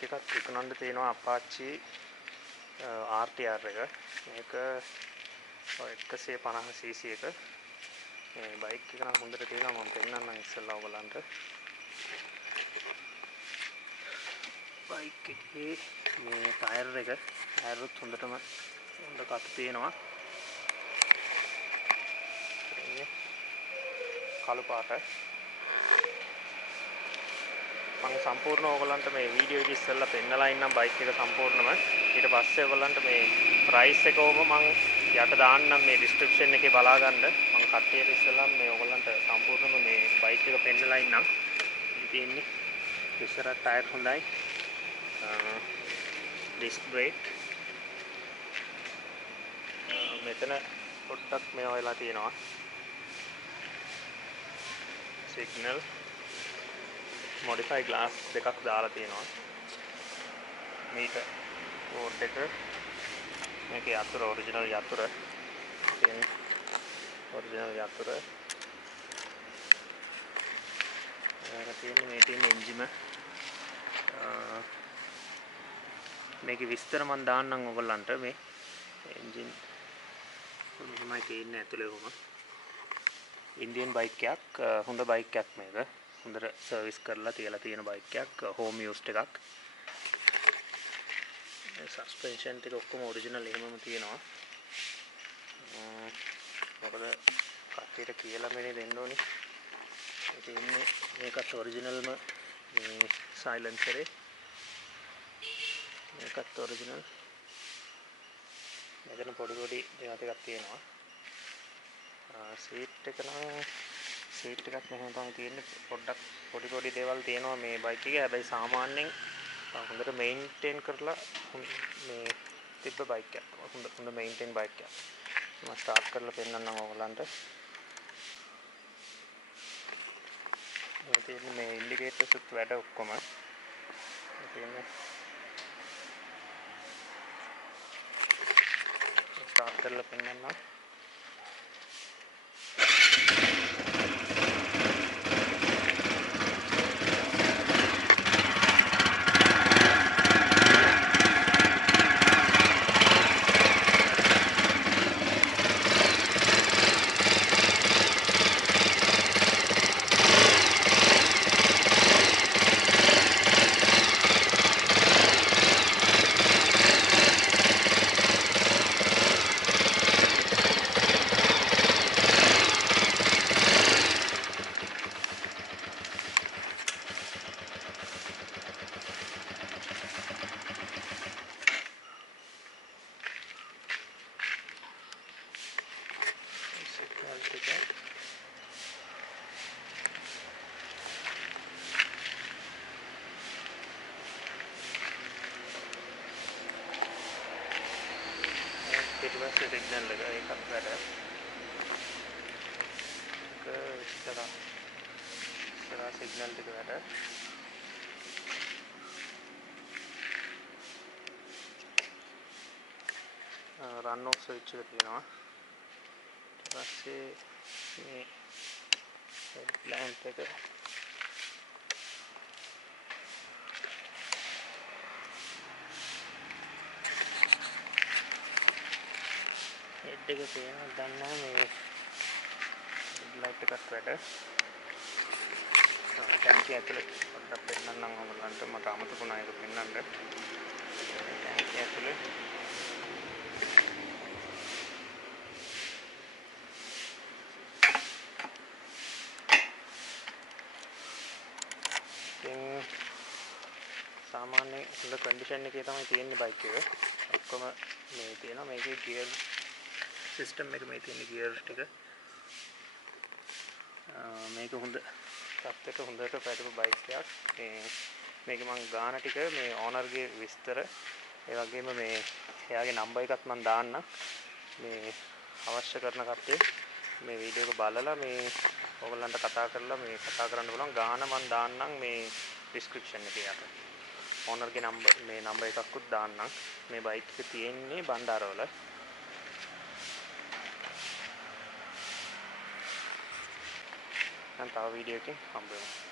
Bike එකක් විකුණන්න තියෙනවා Apache RTR එක. මේක 150cc එක. මේ බයික් එක නම් හොඳට තියෙනවා මම පෙන්නන්නම් ඉස්සෙල්ලා ඔයගලන්ට. බයික් එකේ මේ ටයර් එක ටයරුත් හොඳටම හොඳ කට තියෙනවා. කළු පාට. මම සම්පූර්ණ ඕගලන්ට මේ වීඩියෝ එක ඉස්සෙල්ලා පෙන්නලා ඉන්නම් බයික් එක සම්පූර්ණම. ඊට පස්සේ ඕගලන්ට මේ ප්‍රයිස් එක ඕම මම යට දාන්නම් මේ ඩිස්ක්‍රිප්ෂන් එකේ බලා ගන්න. මම කට්ටියට ඉස්සෙල්ලා මේ ඕගලන්ට සම්පූර්ණම මේ බයික් එක පෙන්නලා ඉන්නම්. මේ තියෙන්නේ ඉස්සරහ ටයර් හොඳයි. Disc brake. මෙතන පොඩ්ඩක් මේවා වෙලා තියෙනවා. සිග්නල් modify glass දෙකක් දාලා තියෙනවා. මේක බෝඩ් එක මේකේ යතුර ඔරිජිනල් යතුර තියෙන ඔරිජිනල් යතුර. මේ තියෙන එන්ජිම මේකේ විස්තර මම දාන්නම් ඔයගලන්ට. මේ එන්ජින් මෙහෙමයි තියෙන්නේ ඇතුලේ කොහොම. ඉන්දියන් බයික් එකක් හොඳ බයික් එකක් මේක. හොඳට සර්විස් කරලා තියලා තියෙන බයික් එකක් හෝම් යූස්ඩ් එකක්. සස්පෙන්ෂන් ටික ඔක්කොම ඔරිජිනල් එහෙමම තියෙනවා. මොකද කට්ටියට කියලා මෙනේ දෙන්න ඕනේ. ඒ තියෙන්නේ මේකත් ඔරිජිනල්ම මේ සයිලන්සරේ. මේකත් ඔරිජිනල්. මෙතන පොඩි දේවල් ටිකක් තියෙනවා. සීට් එක නම් සීට් එකක් මෙහෙම තමයි තියෙන්නේ. පොඩ්ඩක් පොඩි දේවල් තියෙනවා මේ බයික් එකේ. හැබැයි සාමාන්‍යයෙන් හොඳට මේන්ටේන් කරලා මේ තිබ්බ බයික් එකක්. හොඳ මේන්ටේන් බයික් එකක්. මම ස්ටාර්ට් කරලා පෙන්නන්නම් ඔයගලන්ට. මේ තියෙන්නේ මේ ඉන්ඩිකේටර්ස් උත් වැඩ ඔක්කොම. මේ තියෙන්නේ ස්ටාර්ට් කරලා පෙන්නන්නම්. ඊට පස්සේ සිග්නල් එක ඒකත් වැඩ. ඒක ඉස්සරහ සිග්නල් ටික වැඩ. රන් ඔෆ් ස්විච් එක තියෙනවා. ඊට පස්සේ මේ හෙඩ් ලැම්ප් එක හෙඩ් එක තියෙනවා. දන්නා මේ හෙඩ් ලයිට් එකත් වැඩ. ටැංකිය ඇතුලේ පොඩ්ඩක් පෙන්නන්නම් ඔයගලන්ට. මට අමතකුණා ඒක පෙන්නන්න. ටැංකිය ඇතුලේ සාමාන්‍ය හොඳ කන්ඩිෂන් එකේ තමයි තියෙන්නේ බයික් එක. ඔක්කොම මේ තියෙනවා. මේකේ ගියර් සිස්ටම් එක මේ තියෙන ගියර් ටික. මේක හොඳ තත්ත්වයට හොඳට පැටපු බයික් එකක්. මේක මම ගාන ටික මේ ඕනර්ගේ විස්තර ඒ වගේම මේ එයාගේ නම්බර් එකත් මම දාන්නම්. මේ අවශ්‍ය කරන කට්ටිය මේ වීඩියෝ එක බලලා මේ ඕගොල්ලන්ට කතා කරන්න පුළුවන්. ගාන මම දාන්නම් මේ ඩිස්ක්‍රිප්ෂන් එකේ යට. ඕනර්ගේ නම්බර් එකක්කුත් දාන්නම්. මේ බයික් එක තියෙන්නේ බණ්ඩාරවල. තව වීඩියෝ එකකින් හම්බ වෙමු.